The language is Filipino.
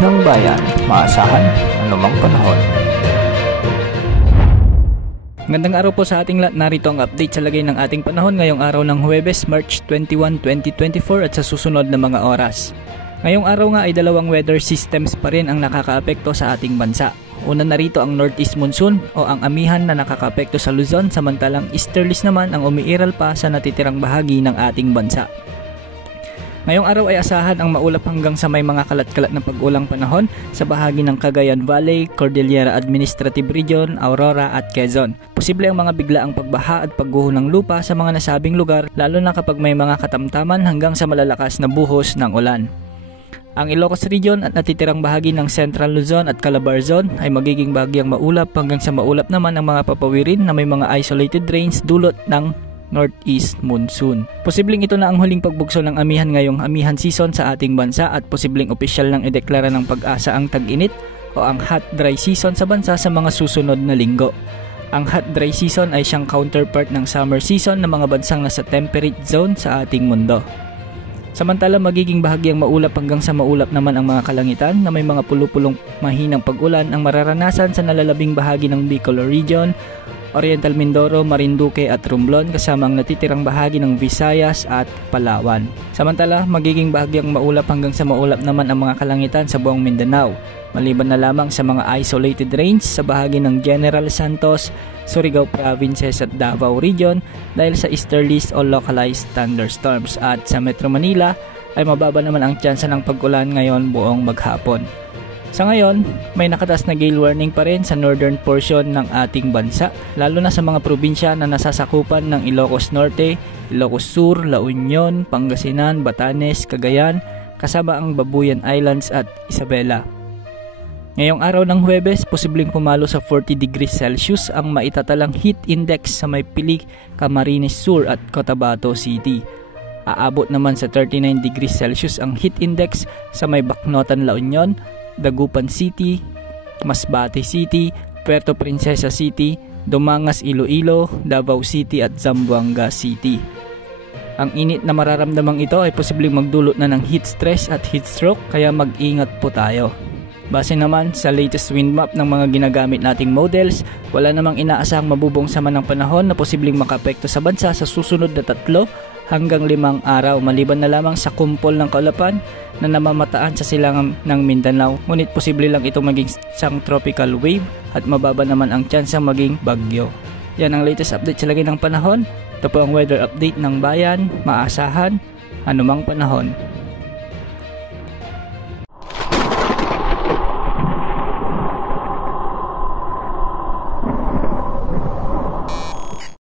ng bayan, maasahan anumang panahon. Magandang araw po sa ating lahat. Narito ang update sa lagay ng ating panahon ngayong araw ng Huwebes, March 21, 2024 at sa susunod na mga oras. Ngayong araw nga ay dalawang weather systems pa rin ang nakakaapekto sa ating bansa. Una narito ang Northeast Monsoon o ang amihan na nakakaapekto sa Luzon, samantalang Easterlies naman ang umiiral pa sa natitirang bahagi ng ating bansa. Ngayong araw ay asahan ang maulap hanggang sa may mga kalat-kalat na pag-ulang panahon sa bahagi ng Cagayan Valley, Cordillera Administrative Region, Aurora at Quezon. Posible ang mga biglaang pagbaha at pagguho ng lupa sa mga nasabing lugar, lalo na kapag may mga katamtaman hanggang sa malalakas na buhos ng ulan. Ang Ilocos Region at natitirang bahagi ng Central Luzon at Calabar Zone ay magiging bahagyang maulap hanggang sa maulap naman ang mga papawirin na may mga isolated rains dulot ng Northeast Monsoon. Posibleng ito na ang huling pagbugso ng amihan ngayong amihan season sa ating bansa at posibleng opisyal nang ideklara ng pag-asa ang tag-init o ang hot dry season sa bansa sa mga susunod na linggo. Ang hot dry season ay siyang counterpart ng summer season ng mga bansang nasa temperate zone sa ating mundo. Samantala magiging bahagyang maulap hanggang sa maulap naman ang mga kalangitan na may mga pulupulong mahinang pag-ulan ang mararanasan sa nalalabing bahagi ng Bicol Region, Oriental Mindoro, Marinduque at Romblon kasama ang natitirang bahagi ng Visayas at Palawan. Samantala, magiging bahagyang maulap hanggang sa maulap naman ang mga kalangitan sa buong Mindanao, maliban na lamang sa mga isolated rains sa bahagi ng General Santos, Surigao Provinces at Davao Region dahil sa easterlies o localized thunderstorms at sa Metro Manila ay mababa naman ang tsansa ng pag-ulan ngayon buong maghapon. Sa ngayon, may nakataas na gale warning pa rin sa northern portion ng ating bansa, lalo na sa mga probinsya na nasasakupan ng Ilocos Norte, Ilocos Sur, La Union, Pangasinan, Batanes, Cagayan, kasama ang Babuyan Islands at Isabela. Ngayong araw ng Huwebes, posibleng pumalo sa 40 degrees Celsius ang maitatalang heat index sa may Pilik, Camarines Sur at Cotabato City. Aabot naman sa 39 degrees Celsius ang heat index sa may Bacnotan, La Union, Dagupan City, Masbate City, Puerto Princesa City, Dumangas, Iloilo, Davao City at Zamboanga City. Ang init na mararamdamang ito ay posibleng magdulot na ng heat stress at heat stroke kaya mag-ingat po tayo. Base naman sa latest wind map ng mga ginagamit nating models, wala namang inaasahang mabubong sama ng panahon na posibleng makaapekto sa bansa sa susunod na 3 hanggang 5 araw maliban na lamang sa kumpol ng kaulapan na namamataan sa silangan ng Mindanao. Ngunit posible lang ito maging isang tropical wave at mababa naman ang tsansang maging bagyo. Yan ang latest update sa lagay ng panahon. Ito po ang weather update ng bayan, maasahan anumang panahon.